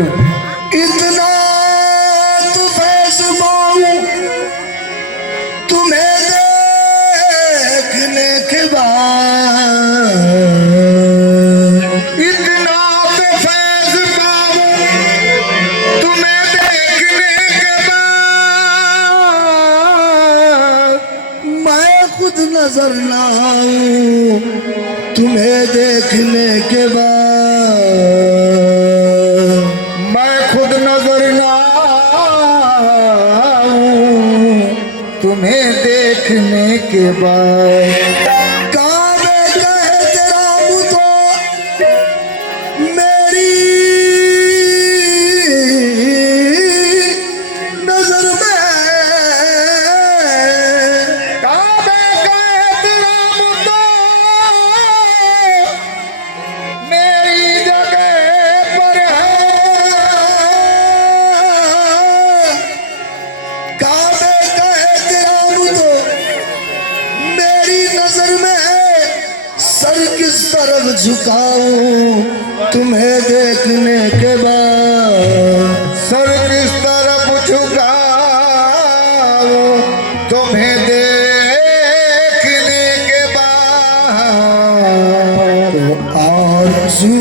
बोलो। इतना तो फैज पाऊं तुम्हें देखने के बाद, इतना तो फैज पाऊं तुम्हें देखने के बाद, मैं खुद नजर ना आऊं तुम्हें देखने के बाद, मैं खुद नजर ना आऊं तुम्हें देखने के बाद। काबे कहते राम तो मेरी नजर में, काबे कहते राम तो मेरी जगह पर है। काबे कहते राम तो मेरी नजर में है, सर किस तरफ झुकाऊं तुम्हें देखने के बाद, सर किस तरफ झुकाओ तुम्हें देखने के बाद। आरज़ू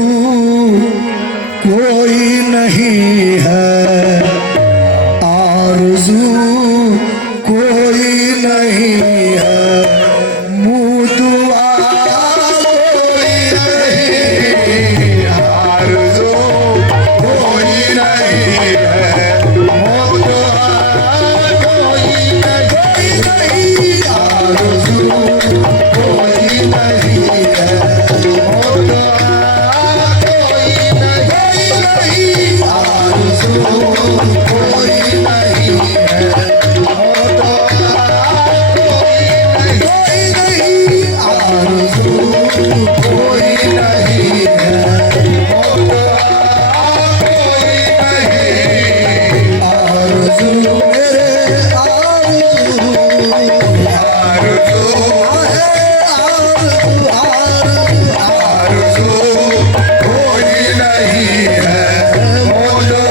कोई नहीं है, आरज़ू कोई नहीं है, मुँह दुआ कोई नहीं, आरज़ू कोई नहीं है, मुँह दुआ कोई नहीं, आरज़ू कोई नहीं है, मुँह दुआ कोई नहीं, आरज़ू कोई नहीं है, मुँह दुआ कोई नहीं, आरज़ू कोई नहीं है, मुँह दुआ कोई नहीं, आरज़ू मेरे आरज़ू, आरज़ू आरज़ू कोई नहीं है, मौला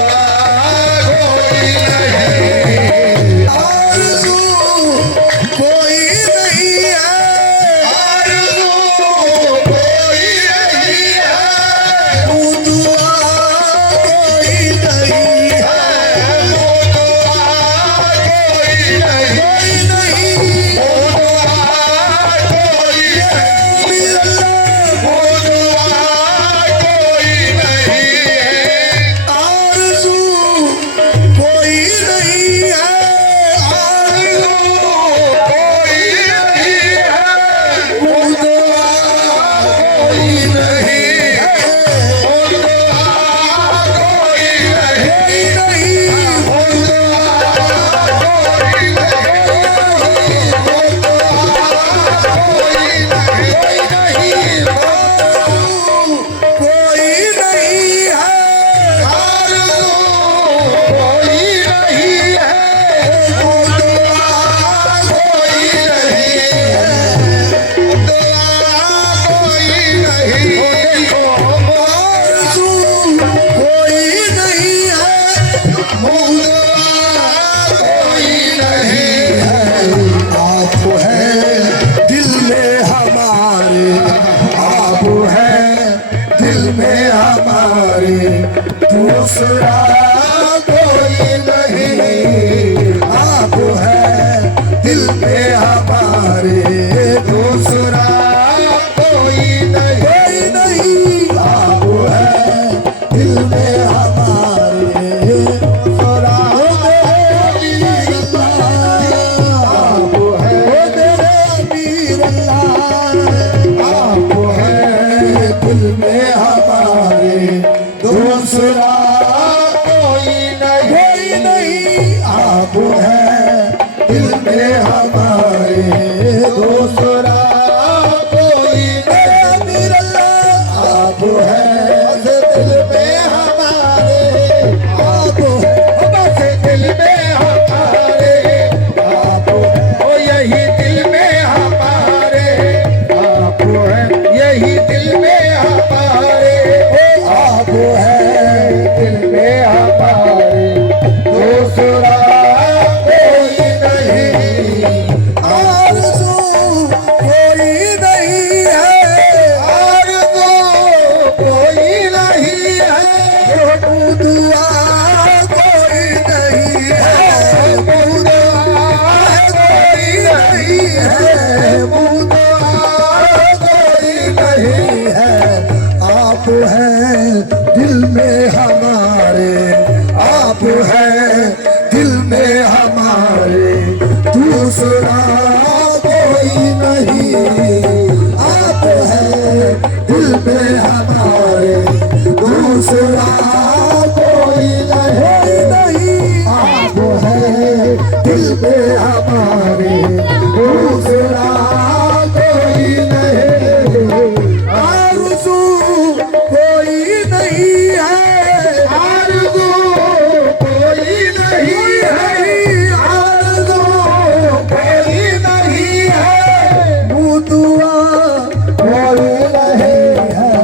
कोई नहीं, आरज़ू कोई नहीं है, आरज़ू कोई नहीं है, दुआ कोई नहीं है, आरज़ू कोई नहीं है, दुआ कोई नहीं है, कोई नहीं है, आरज़ू कोई नहीं है, कोई नहीं है, आप है दिल में हमारे, आप है दिल में हमारे, दूसरा कोई नहीं, आप है दिल में हमारे, दूसरा कोई नहीं, आप है दिल में हमारे, दूसरा मेरे आप है मेरे अमीर अल्लाह, आप है दिल में हमारे, दूसरा आप हैं दिल में हमारे, आप हैं दिल में हमारे, दूसरा कोई नहीं। आप हैं दिल में हमारे, दूसरा कोई नहीं। आप हैं दिल में हमारे, दूसरा कोई नहीं। आरज़ू कोई नहीं है, आरज़ू कोई नहीं है, आरज़ू कोई नहीं है, दुआ कोई नहीं है।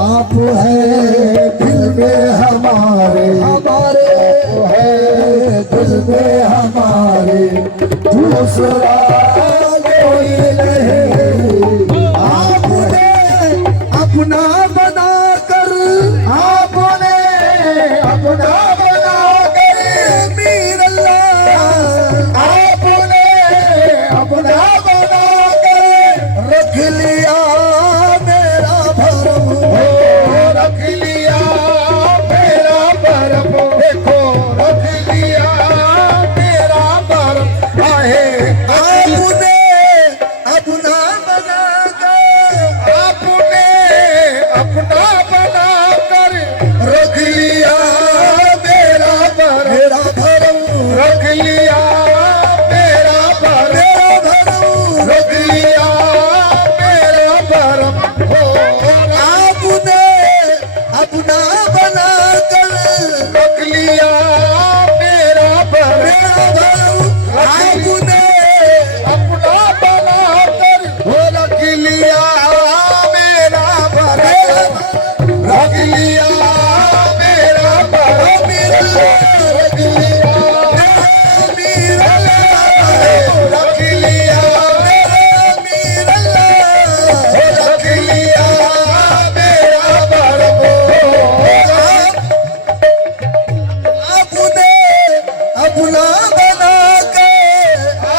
आप हैं दिल में हमारे, हमारे है दिल में हमारे, दूसरा कोई नहीं। आपने अपना बनाकर, आपने अपना बनाकर मीर अल्लाह, आपने अपना बनाकर रख लिया मेरा भरम, रख लिया मेरा भरम। देखो रख लिया मेरा भरम। आहे आपने अपना बनाकर, आपने अपना बनाकर रख लिया मेरा भरम, रख लिया मेरा भरम, रख लिया मेरा भरम। आपने अपना बनाकर रख लिया मेरा भरम, आपने अपना बनाकर रख लिया मेरा भरम, रख लिया मेरा भरम, रख लिया मेरा भरम, रख लिया मेरा भरम, रख लिया मेरा भरम। आपने अपना बना के,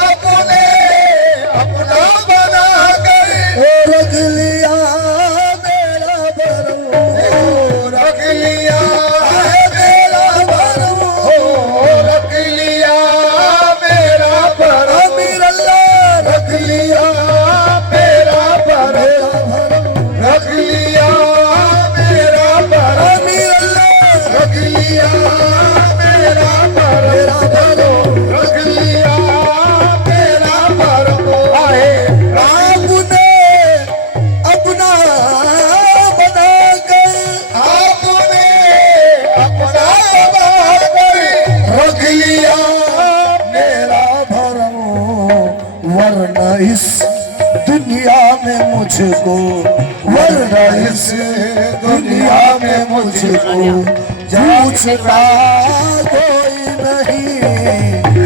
आपने अपना बना के रख लिया मेरा भरम, रख लिया मेरा भरम, रख लिया मेरा भरम। अल्लाह रख लिया मेरा भरम, रख लिया मेरा भरम। अल्लाह रख लिया मेरा भरम, रख लिया मेरा भरम। आए आपने अपना बनाकर, आपने अपना बनाकर रख लिया मेरा भरम, वरना इस दुनिया में मुझको, वरना इस दुनिया में मुझको पूछता कोई नहीं,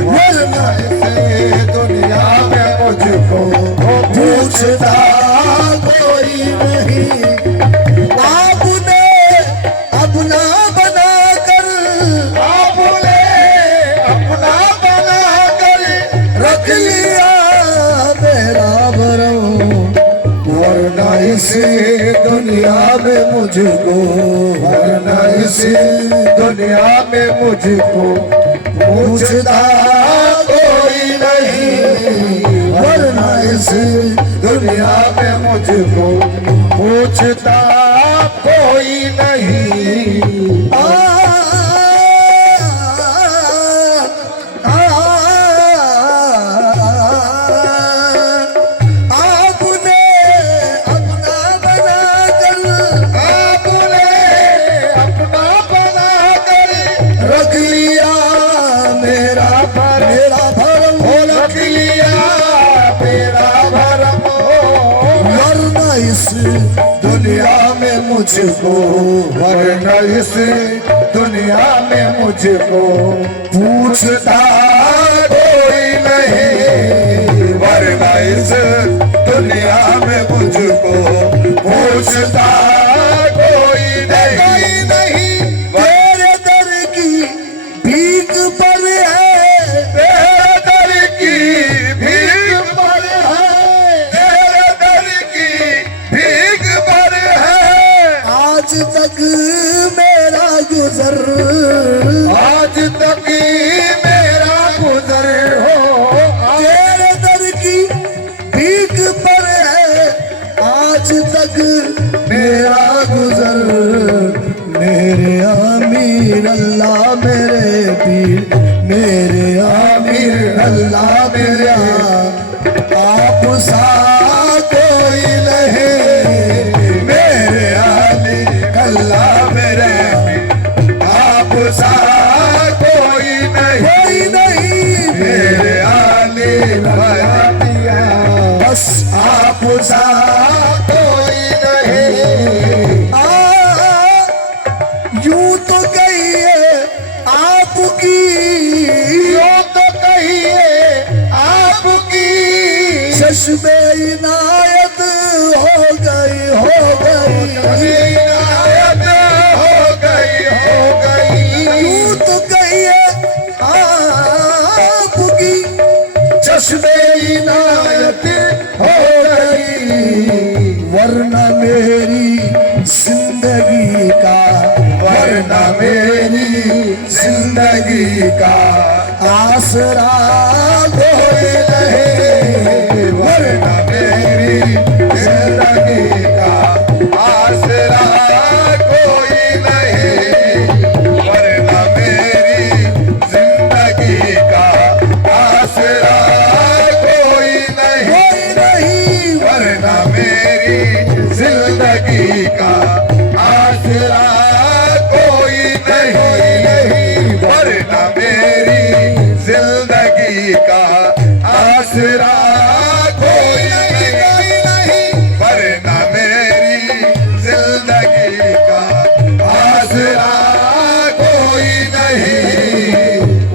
वरना इस दुनिया में मुझको पूछता कोई नहीं। आपने अपना बनाकर, आपने अपना बनाकर रख लिया मेरा भरम, वरना इस दुनिया में मुझको, वरना इस दुनिया में मुझको पूछता कोई नहीं, वरना इस दुनिया में मुझको पूछता कोई नहीं। आपने अपना बनाकर, आपने अपना बनाकर रख लिया मेरा भरम, रख लिया मेरा भरम। वरना इस दुनिया में मुझको, वरना इस दुनिया में मुझको पूछता कोई नहीं, वरना इस दुनिया में मुझको पूछता कोई नहीं। तेरे दर की भीख पर है, तेरे दर की भीख पर है, तेरे दर की भीख पर है। आज तक मेरा गुजर, आज तक मेरा गुजर हो तेरे दर की भीख पर है आज तक मेरा गुजर। मेरे आमीर अल्लाह मेरे पीर, मेरे आमीर अल्लाह मेरा, आप सा कोई नहीं। मेरे आमीर अल्लाह मेरे, आप सा कोई नहीं। मेरे आमीर अल्लाह, बस आप सा कोई नहीं। यूं तो कहिए आपकी, यूं तो कहिए आपकी चश्मे इनायत हो गई, हो गई, इनायत हो गई। यूं तो कहिए आपकी चश्मे इनायत हो गई। वरना मेरी जिंदगी का, वरना मेरी जिंदगी का आसरा कोई नहीं। वरना मेरी जिंदगी का आसरा कोई नहीं। वरना मेरी जिंदगी का आसरा कोई नहीं। वरना मेरी जिंदगी का आसरा कोई नहीं। वरना मेरी जिंदगी का आसरा कोई नहीं। वरना मेरी जिंदगी का आसरा कोई नहीं।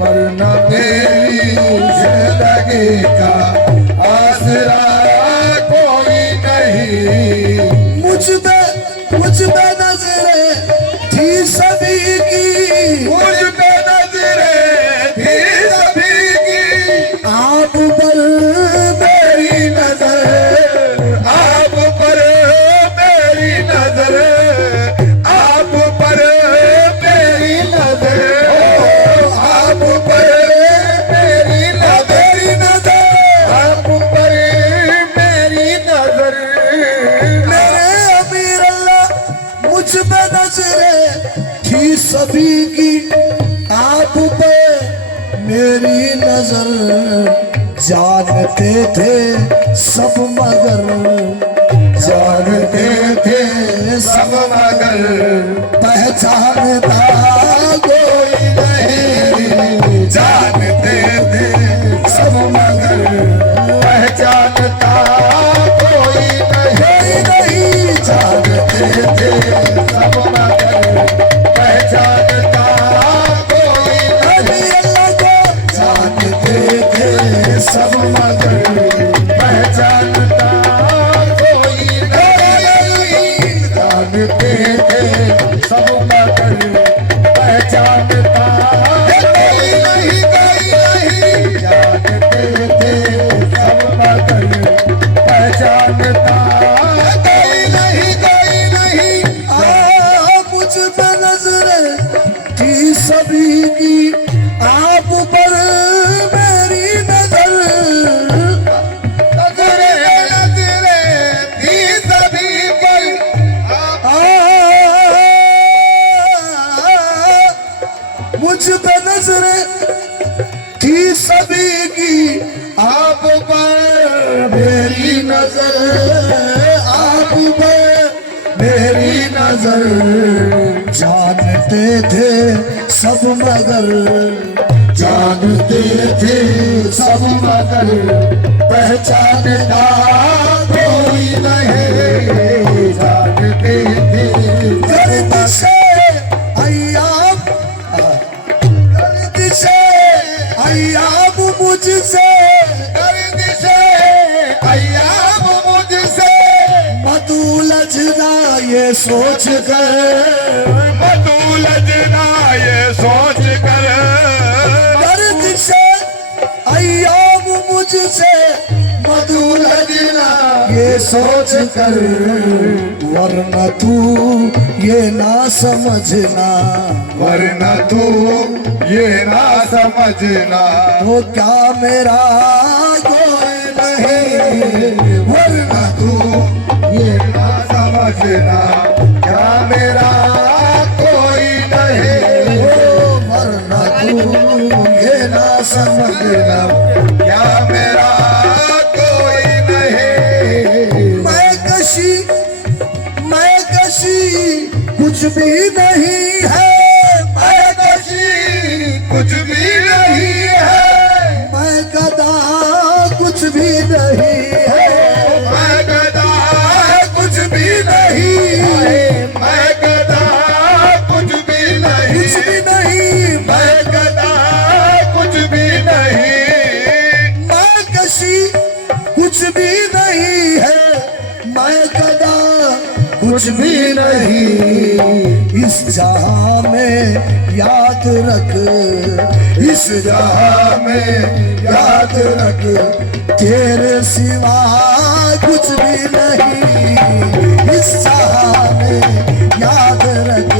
वरना मेरी जिंदगी का आसरा कोई नहीं। मुझ पे नजरें थी सभी की, मुझ पे नजरें थी सभी की, आप पर मेरी नजर, आप पर मेरी नजर, आप पर मेरी नजर, आप पर मेरी नजर, आप पर मेरी नजर। मेरे अमीर अल्लाह मुझ पे नजरें थी सभी की, आप पे मेरी नजर। जानते थे सब मगर, जानते थे सब मगर पहचानता कोई नहीं। जानते थे सब मगर पहचानता कोई नहीं। जानते थे सब मगर पहचानता कोई नहीं। अल्लाह को जानते थे सब मगर पहचानता कोई नहीं। जानते थे सब मगर पहचानता कोई नहीं। जानते थे सब मगर पहचानता कोई नहीं। मुझ पे नजरें थी सभी की, आप पर मेरी नजर। नजरें थी सभी पर, मुझ पे नजरें थी सभी की, आप पर मेरी नजर, आप पर मेरी नजर। जानते थे सब मगर, जानते थे सब मगर पहचानता कोई नहीं। जानते थे गर्द से अय्याब, गर्द से अय्याब मुझसे, गर्द से अय्याब मुझसे, मत उलझना ये सोच कर, मत उलझना ये सोच कर। गर्द से अय्याब मुझसे मत उलझना ये सोच कर। वरना तू ये ना समझना, वरना तू ये ना समझना, तो क्या मेरा कोई नहीं, वरना तू ये ना समझना, क्या मेरा कोई नहीं, वरना तू ये ना समझना, क्या मेरा कोई नहीं। मैं कशी कुछ भी नहीं है, मैं कशी कुछ भी नहीं है, मैं गदा कुछ भी नहीं है, मैं गधा कुछ भी नहीं है, मैं गधा कुछ भी नहीं, कुछ भी नहीं, मैं गधा कुछ भी नहीं, मैं कशी कुछ भी नहीं है, मैं गदा कुछ भी नहीं। इस जहां में याद रख, इस जहां में याद रख, तेरे सिवा कुछ भी नहीं। इस जहां में याद रख,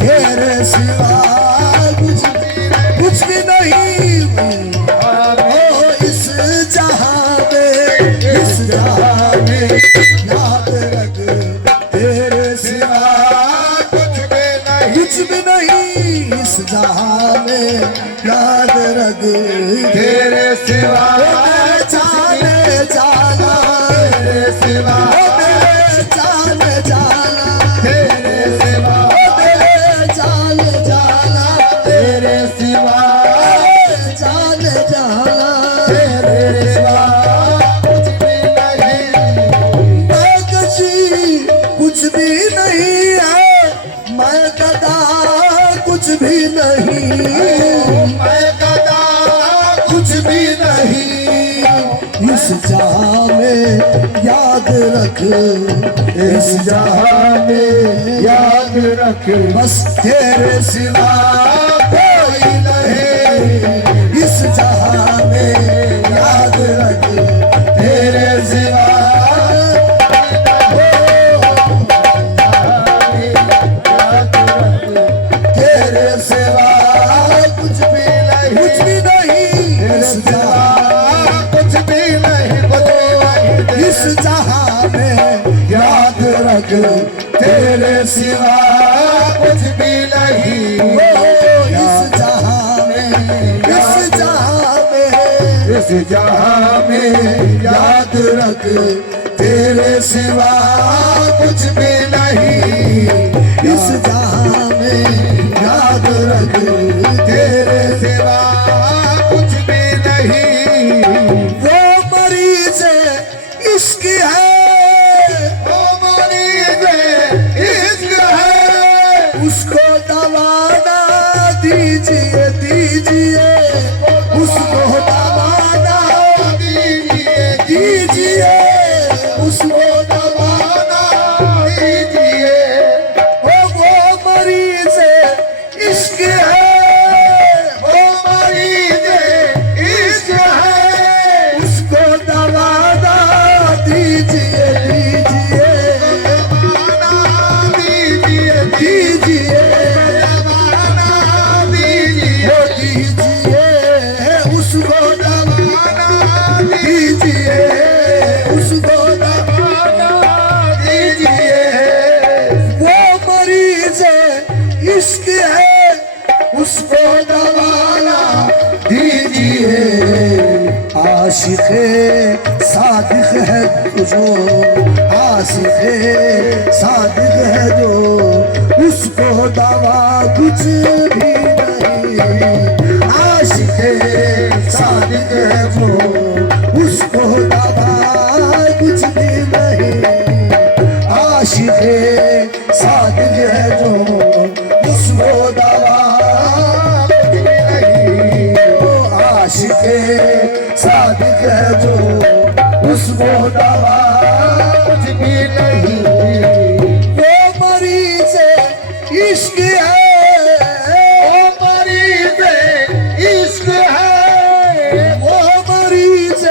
तेरे सिवा कुछ भी नहीं। ओ इस जहां में, इस जहां में याद रख, तेरे सिवा कुछ भी नहीं, कुछ भी नहीं। इस जहां में याद रख, तेरे सिवा जाने जाना, तेरे सिवा जाने जाना, तेरे सिवा जाने जाना, तेरे सिवा जाने जाना, तेरे सिवा कुछ भी नहीं, मैं कशी कुछ भी नहीं है, मैं गदा कुछ भी नहीं, मैं गधा कुछ भी नहीं। इस जहां में याद रख, इस जहां में याद रख, बस तेरे सिवा कोई नहीं। इस जहां में याद रख, तेरे सिवा तेरे सिवा कुछ भी नहीं, कुछ भी नहीं। इस जहां कुछ भी नहीं, इस जहां में याद रख, तेरे सिवा कुछ भी नहीं, इस जहां में, इस जहां में, इस जहां में याद रख, तेरे सिवा कुछ भी नहीं, इस जहां में याद रख, तेरे सिवा कुछ भी नहीं। वो मरीज इश्क है, ओ मरीज़ इश्क है, उसको दवा ना दीजिए, दीजिए उसको दवा ना दीजिए दीजिए, उसको दवा ना दीजिए, वो मरीज इश्क है, ओ मरीज़ इश्क है, उसको दवा ना दीजिए, दीजिए दवाना दीजिए, दीजिए दवाना दीजिए, वो दीजिए उसको दवा दीजिए, उसको दवा दीजिए, वो मरीज इश्क है, उसको दवाना दीजिए। आशिक सादिक है जो, आशिक सादिक है जो, उसको दवा कुछ भी नहीं। आशिक सादिक है जो, उसको दवा कुछ भी नहीं। आशिक सादिक है जो, उसको दवा कुछ भी नहीं। ओ आशिक सादिक है जो, उसको दवा कुछ भी नहीं। वो मरीज इश्क है, ओ मरीज़ इश्क है, वो मरीज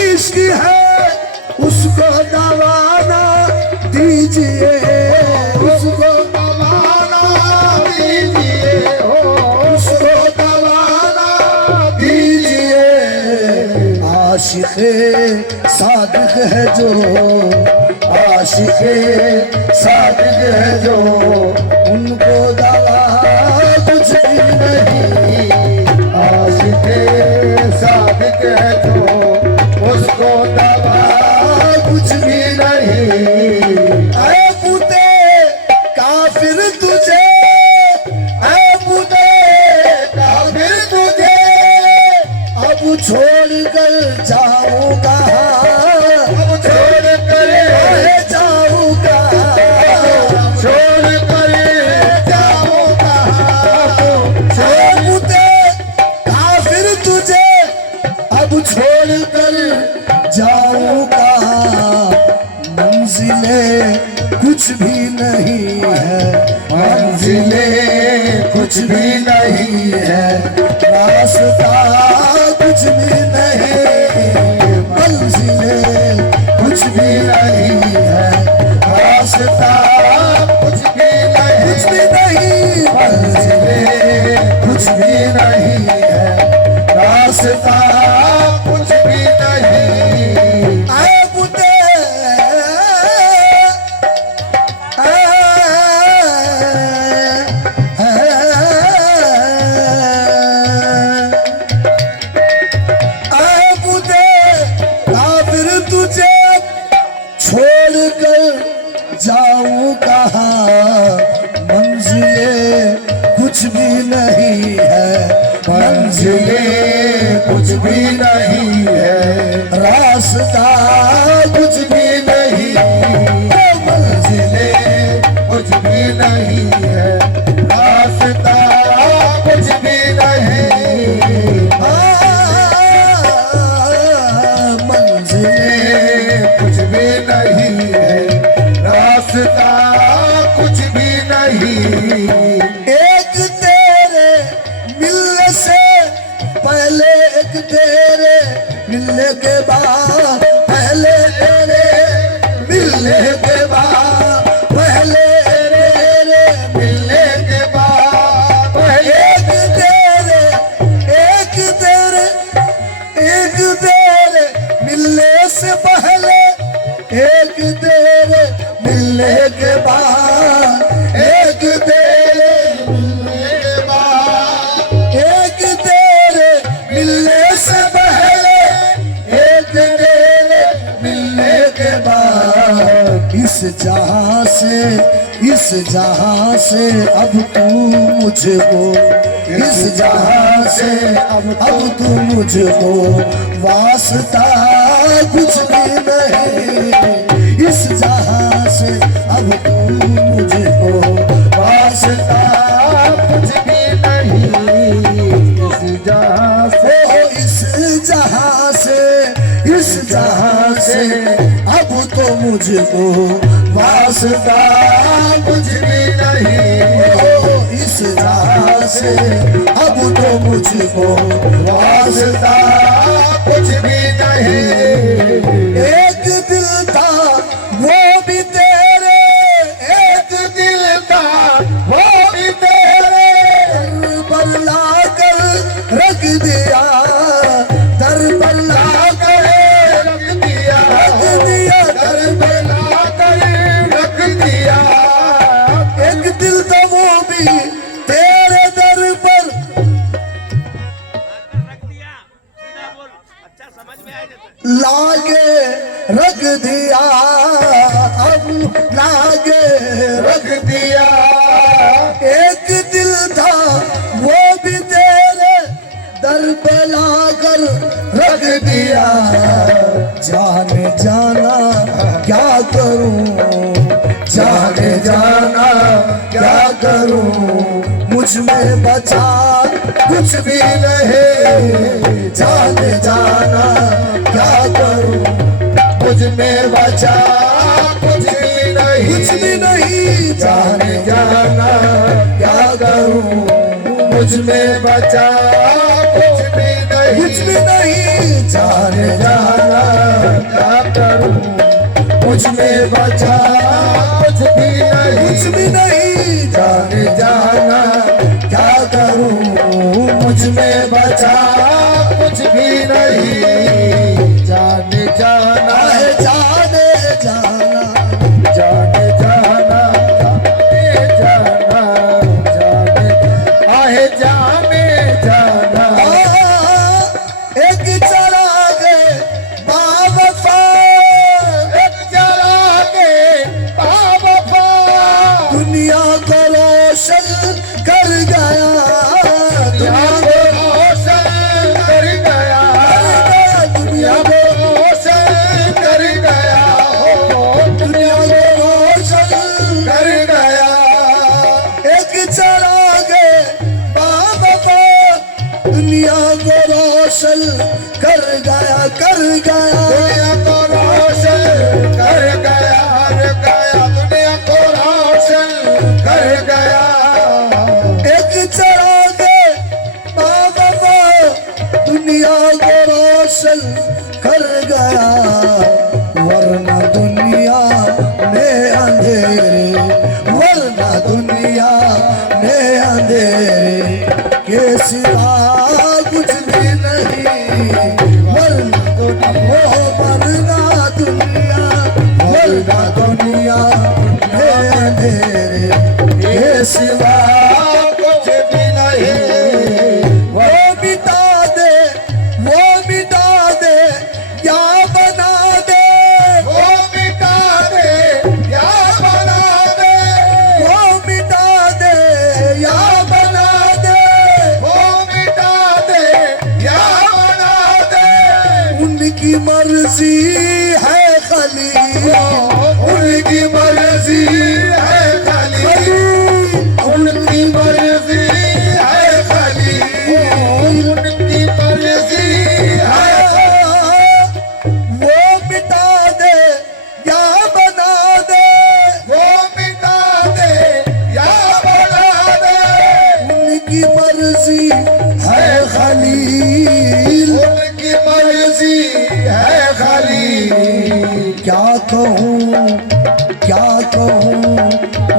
इश्क है, उसको दवा ना दीजिए। दीजिए, उसको दबाना दीजिए, हो उसको दबाना दीजिए। आशिक़ सादिक़ है जो, आशिक़ सादिक़ है जो, उनको दवा कुछ भी नहीं। आशिक़ सादिक़ है जो, उसको दबा कुछ भी नहीं। ऐ पुते काफिर तुझे, ऐ पुते काफिर तुझे अब छोड़ कर जाऊंगा, अब छोड़ कर जाऊंगा, छोड़ कर जाऊंगा। ऐ पुते काफिर तुझे अब छोड़ कर जाऊंगा। मंजिलें कुछ भी नहीं है, मंजिलें कुछ भी नहीं है, रास्ता कुछ भी नहीं, मंजिलें कुछ भी नहीं है, रास्ता कुछ भी नहीं, कुछ भी नहीं, मंजिलें कुछ भी नहीं है, रास्ता कुछ भी नहीं। आए पुते आए पुते काफिर तुझे छोड़ कर जाऊं कहाँ। मंजिलें कुछ भी नहीं है, मंजिलें कुछ भी नहीं है, रास्ता कुछ भी नहीं, मंजिलें कुछ भी नहीं है, रास्ता कुछ भी नहीं। मंजिलें कुछ भी नहीं है, रास्ता कुछ भी नहीं। एक तेरे मिलने से पहले, एक तेरे मिलने के बाद, पहले तेरे मिलने के बाद, पहले तेरे मिलने के बाद पहले एक तेरे, एक तेरे, एक तेरे मिलने से पहले, एक तेरे मिलने के बाद, एक तेरे मिलने के बाद, एक तेरे मिलने से पहले, एक तेरे मिलने के बाद। इस जहां से, इस जहां से अब तू मुझको, इस जहां से अब तू मुझको वास्ता कुछ भी नहीं। इस जहां से अब तू मुझको वास्ता कुछ भी नहीं। इस जहां से, इस जहां से, इस जहां से अब तो मुझको वास्ता कुछ भी नहीं। इस जहां से अब तो मुझको वास्ता कुछ भी नहीं। एक दिल था वो भी तेरे, एक दिल था वो भी तेरे, पर ला कर रख दिया, दर पर ला कर रख दिया, रख दिया, दर पे ला कर रख दिया। एक दिल था वो भी तेरे दर पर रख दिया। सीधा बोल, अच्छा समझ में आए जैसे। लागे रख दिया, अब लागे रख दिया, एक दिल था वो भी तेरे दर पे लाकर रख दिया। जाने जाना क्या करूं, जाने जाना क्या करूं, मुझ में बचा कुछ भी नहीं। जाने जाना क्या करूं, मुझ में बचा कुछ भी नहीं, कुछ भी नहीं। जाने जाना क्या करूं, मुझ में बचा कुछ भी नहीं, कुछ भी नहीं। जाने जाना क्या करूं, मुझ में बचा कुछ भी नहीं, कुछ भी नहीं जाने जाना क्या करूं मुझ में बचा कुछ भी नहीं, जाने जाना है जाने जाना जाने जाना जाने जाना जाने आहे जाने जाना। एक चला गए बावफा एक जला के बावफा दुनिया को रोशन कर गया दुनिया को रोशन कर गया, दुनिया को रोशन कर गया हो, दुनिया को रोशन कर गया। एक चला गए बावफा दुनिया को रोशन कर गया दुनिया को रोशन कर गया, दुनिया को रोशन कर गया। एक चला गए बाबा दुनिया को रोशन कर गया वरना दुनिया में अंधेरे, वरना दुनिया में अंधेरे के सिवा कुछ भी नहीं, वरना दुनिया वरना दुनिया में अंधेरे के सिवा कुछ भी नहीं, वो मिटा दे, वो मिटा दे, या बना दे, वो मिटा दे या बना दे, वो मिटा दे, या बना दे, वो मिटा दे या बना दे। उनकी मर्जी है खाली, उनकी मर्जी है खाली, उनकी मर्जी है खाली, उनकी मर्जी है। वो मिटा दे, या बना दे, वो मिटा दे या बना दे, उनकी मर्जी है खलील। उनकी मर्जी है खाली। क्या कहूँ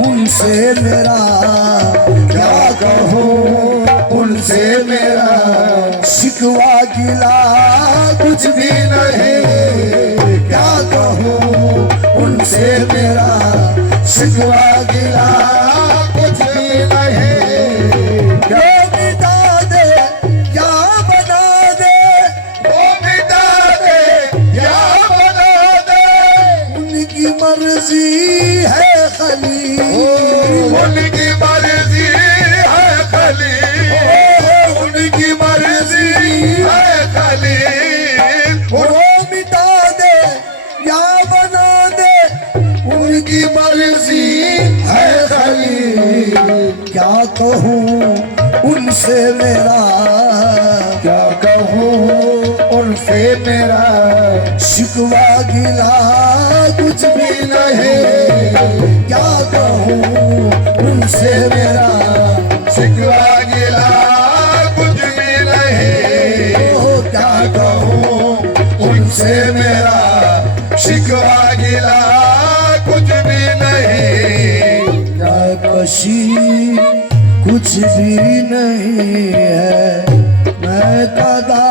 उनसे मेरा, क्या कहूँ उनसे मेरा, शिकवा गिला कुछ भी नहीं। क्या कहूँ उनसे मेरा, शिकवा गिला कुछ भी नहीं। वो मिटा दे, या बना दे, वो मिटा दे या बना दे, उनकी मर्जी है खलील। उनकी मर्जी है खाली, उनकी मर्जी है खाली। वो मिटा दे, या बना दे, उनकी मर्जी है खाली। क्या कहूँ उनसे मेरा, क्या कहूँ उनसे मेरा, शिकवा गिला कुछ भी नहीं। क्या कहूँ उनसे मेरा, शिकवा गिला कुछ भी नहीं। ओ क्या कहूँ उनसे मेरा, शिकवा गिला कुछ भी नहीं। क्या कशी कुछ भी नहीं है, मैं कदा